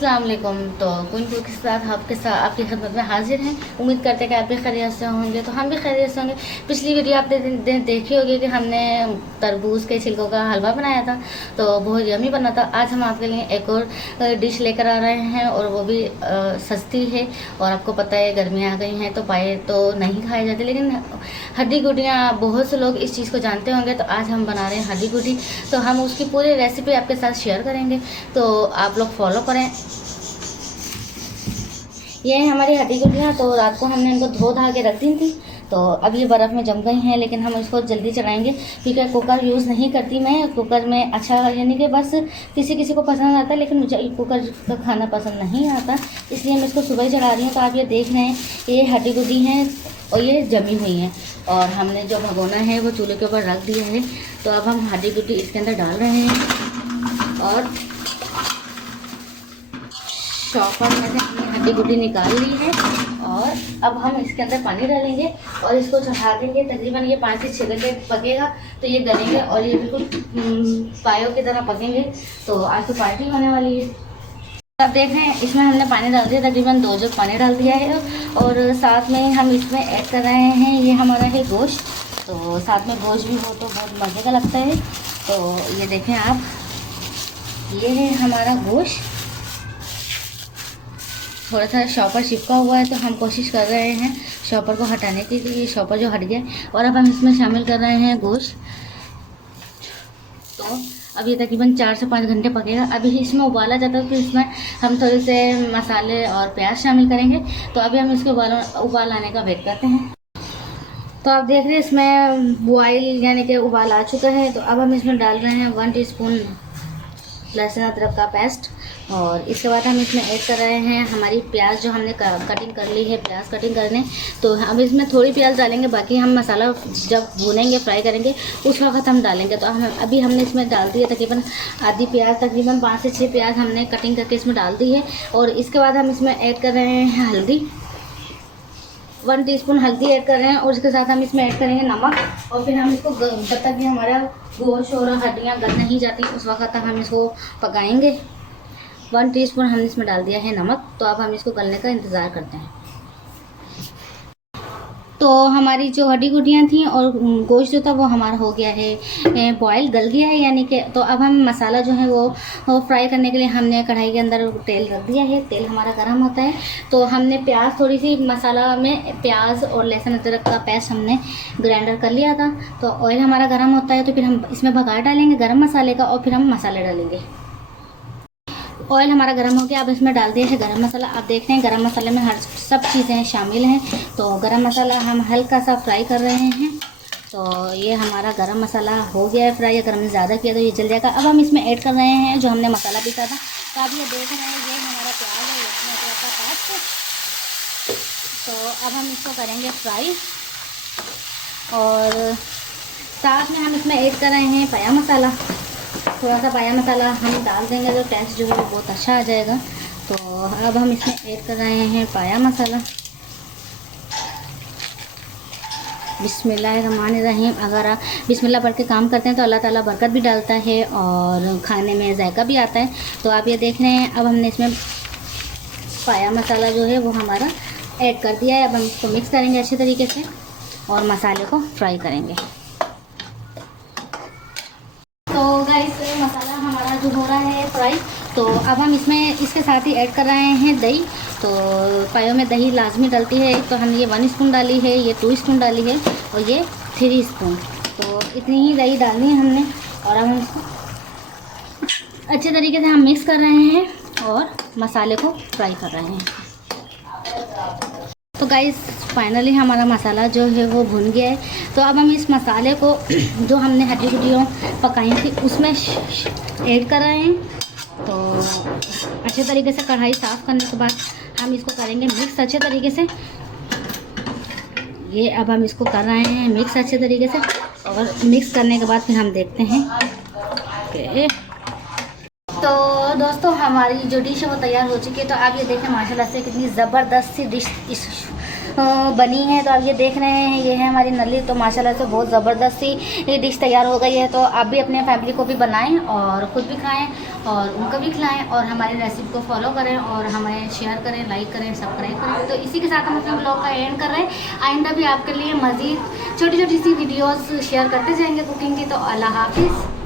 अस्सलाम वालेकुम। तो कुन कुक के साथ आपकी खिदमत में हाजिर हैं। उम्मीद करते हैं कि आप भी खैरियत से होंगे, तो हम भी खैरियत से होंगे। पिछली वीडियो आप देखी होगी कि हमने तरबूज के छिलकों का हलवा बनाया था, तो बहुत यमी बना था। आज हम आपके लिए एक और डिश लेकर आ रहे हैं, और वो भी सस्ती है। और आपको पता है गर्मियाँ आ गई हैं, तो पाए तो नहीं खाए जाते, लेकिन हड्डी गुडियाँ बहुत से लोग इस चीज़ को जानते होंगे। तो आज हम बना रहे हैं हड्डी गुडी, तो हम उसकी पूरी रेसिपी आपके साथ शेयर करेंगे, तो आप लोग फॉलो करें। ये है हमारी हड्डी गुडियाँ। तो रात को हमने इनको धो धा के रख दी थी, तो अब ये बर्फ़ में जम गई हैं, लेकिन हम इसको जल्दी चढ़ाएंगे क्योंकि कुकर यूज़ नहीं करती मैं। कुकर में अच्छा, यानी कि बस किसी किसी को पसंद आता है, लेकिन मुझे कुकर का खाना पसंद नहीं आता, इसलिए मैं इसको सुबह ही चढ़ा रही हूँ। तो आप ये देख रहे हैं, ये हड्डी गुडी हैं और ये जमी हुई हैं, और हमने जो भगोना है वो चूल्हे के ऊपर रख दिया है। तो अब हम हड्डी गुडी इसके अंदर डाल रहे हैं, और चॉपर में से हमने हड्डी गुडी निकाल ली है। और अब हम इसके अंदर पानी डालेंगे और इसको चढ़ा देंगे। तकरीबन ये 5 से 6 घंटे पकेगा, तो ये गलेंगे और ये बिल्कुल पायों की तरह पकेंगे। तो आज तो पार्टी होने वाली है। अब देख रहे हैं, इसमें हमने पानी डाल दिया, तकरीबन 2 जग पानी डाल दिया है। और साथ में हम इसमें ऐड कर रहे हैं, ये हमारा है गोश्त। तो साथ में गोश्त भी हो तो बहुत मज़े का लगता है। तो ये देखें आप, ये है हमारा गोश्त। थोड़ा सा शॉपर चिपका हुआ है, तो हम कोशिश कर रहे हैं शॉपर को हटाने के लिए। शॉपर जो हट गया, और अब हम इसमें शामिल कर रहे हैं गोश्त। तो अब ये तकरीबन 4 से 5 घंटे पकेगा। अभी इसमें उबाला जाता है, फिर इसमें हम थोड़े से मसाले और प्याज शामिल करेंगे। तो अभी हम इसको उबाल आने का वेट करते हैं। तो आप देख रहे हैं, इसमें बॉयल यानी कि उबाल आ चुका है। तो अब हम इसमें डाल रहे हैं 1 टीस्पून लहसुन अदरक का पेस्ट, और इसके बाद हम इसमें ऐड कर रहे हैं हमारी प्याज जो हमने कटिंग कर ली है, प्याज कटिंग करने। तो हम इसमें थोड़ी प्याज डालेंगे, बाकी हम मसाला जब भूनेंगे, फ्राई करेंगे, उस वक्त हम डालेंगे। तो अभी हमने इसमें डाल दिया तकरीबन आधी प्याज, तकरीबन 5 से 6 प्याज हमने कटिंग करके इसमें डाल दी है। और इसके बाद हम इसमें ऐड कर रहे हैं हल्दी, 1 टीस्पून हल्दी ऐड कर रहे हैं, और इसके साथ हम इसमें ऐड करेंगे नमक। और फिर हम इसको जब तक कि हमारा गोश्त और हड्डियाँ गल नहीं जाती, उस वक्त तक हम इसको पकाएंगे। 1 टीस्पून हमने इसमें डाल दिया है नमक। तो अब हम इसको गलने का इंतज़ार करते हैं। तो हमारी जो हड्डी गुडियाँ थी और गोश्त जो था वो हमारा हो गया है बॉयल, गल गया है यानी कि। तो अब हम मसाला जो है वो फ्राई करने के लिए हमने कढ़ाई के अंदर तेल रख दिया है। तेल हमारा गर्म होता है, तो हमने प्याज, थोड़ी सी मसाला में प्याज और लहसुन अदरक का पेस्ट हमने ग्राइंडर कर लिया था। तो ऑयल हमारा गर्म होता है, तो फिर हम इसमें बघार डालेंगे गरम मसाले का, और फिर हम मसाले डालेंगे। ऑयल हमारा गर्म हो गया, अब इसमें डाल दिया है गरम मसाला। आप देख रहे हैं गरम मसाले में सब चीज़ें शामिल हैं। तो गरम मसाला हम हल्का सा फ्राई कर रहे हैं। तो ये हमारा गरम मसाला हो गया है फ्राई। अगर हमने ज़्यादा किया तो ये जल जाएगा। अब हम इसमें ऐड कर रहे हैं जो हमने मसाला पीसा था। तो आप ये देख रहे हैं, ये हमारा प्याज और लहसुन अदरक का पेस्ट। तो अब हम इसको करेंगे फ्राई, और साथ में हम इसमें ऐड कर रहे हैं पाया मसाला। थोड़ा सा पाया मसाला हम डाल देंगे तो टेस्ट जो है वो बहुत अच्छा आ जाएगा। तो अब हम इसमें ऐड कर रहे हैं पाया मसाला। बिस्मिल्लाहिर्रहमानिर्रहीम। अगर आप बिस्मिल्लाह पढ़ के काम करते हैं तो अल्लाह ताला बरकत भी डालता है और खाने में जायका भी आता है। तो आप ये देख रहे हैं, अब हमने इसमें पाया मसाला जो है वो हमारा ऐड कर दिया है। अब हम इसको मिक्स करेंगे अच्छे तरीके से, और मसाले को फ्राई करेंगे। तो गाइस, मसाला हमारा जो हो रहा है फ्राई, तो अब हम इसमें इसके साथ ही ऐड कर रहे हैं दही। तो पायों में दही लाजमी डलती है। तो हमने ये 1 स्पून डाली है, ये 2 स्पून डाली है, और ये 3 स्पून। तो इतनी ही दही डालनी है हमने। और अब हम इसको अच्छे तरीके से हम मिक्स कर रहे हैं और मसाले को फ्राई कर रहे हैं। तो गाइस, फाइनली हमारा मसाला जो है वो भुन गया है। तो अब हम इस मसाले को जो हमने हड्डी गुडियों पकाई थी उसमें ऐड कर रहे हैं। तो अच्छे तरीके से कढ़ाई साफ़ करने के बाद हम इसको करेंगे मिक्स अच्छे तरीके से। ये अब हम इसको कर रहे हैं मिक्स अच्छे तरीके से, और मिक्स करने के बाद फिर हम देखते हैं कि तो दोस्तों हमारी जो डिश है वो तैयार हो चुकी है। तो आप ये देखें, माशाल्लाह से कितनी ज़बरदस्त सी डिश बनी है। तो आप ये देख रहे हैं, ये है हमारी नली। तो माशाल्लाह से बहुत ज़बरदस्त सी डिश तैयार हो गई है। तो आप भी अपने फैमिली को भी बनाएं और ख़ुद भी खाएं और उनको भी खिलाएं और हमारी रेसिपी को फॉलो करें और हमें शेयर करें, लाइक करें, सब्सक्राइब करें। तो इसी के साथ हम अपने ब्लॉग का एंड कर रहे हैं। आइंदा भी आपके लिए मज़ीद छोटी छोटी सी वीडियोज़ शेयर करते जाएंगे कुकिंग की। तो अल्लाह हाफिज़।